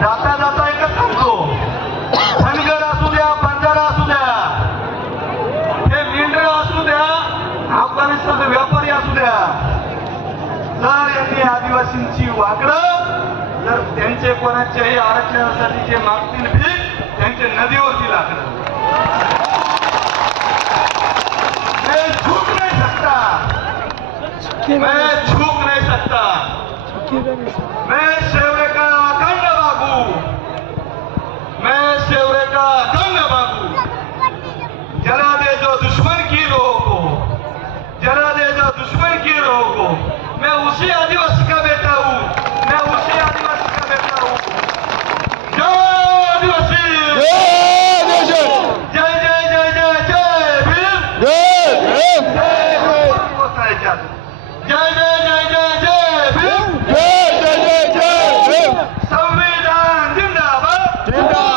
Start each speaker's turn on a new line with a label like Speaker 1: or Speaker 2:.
Speaker 1: जाता जाता एकच सांगतो धनगर असू द्या बंजारा असू द्या. हे मेंढर असू द्या अफगाणिस्तान व्यापारी असू द्या. जर यांनी आदिवासींची वाकडं जर त्यांचे कोणाच्याही आरक्षणासाठी जे मागतील भीक त्यांचे नदीवरती लाकडं मैं झुक नहीं सकता मैं झुक दुश्मन की लोगों को जला दे जो दुश्मन की लोगों को मैं उसी आदिवासी का बेटा हूँ मैं उसी आदिवासी का बेटा हूँ जय आदिवासी जय जय जय जय जय भीम जय जय जय जय जय भीम संविधान जिंदाबाद संविधान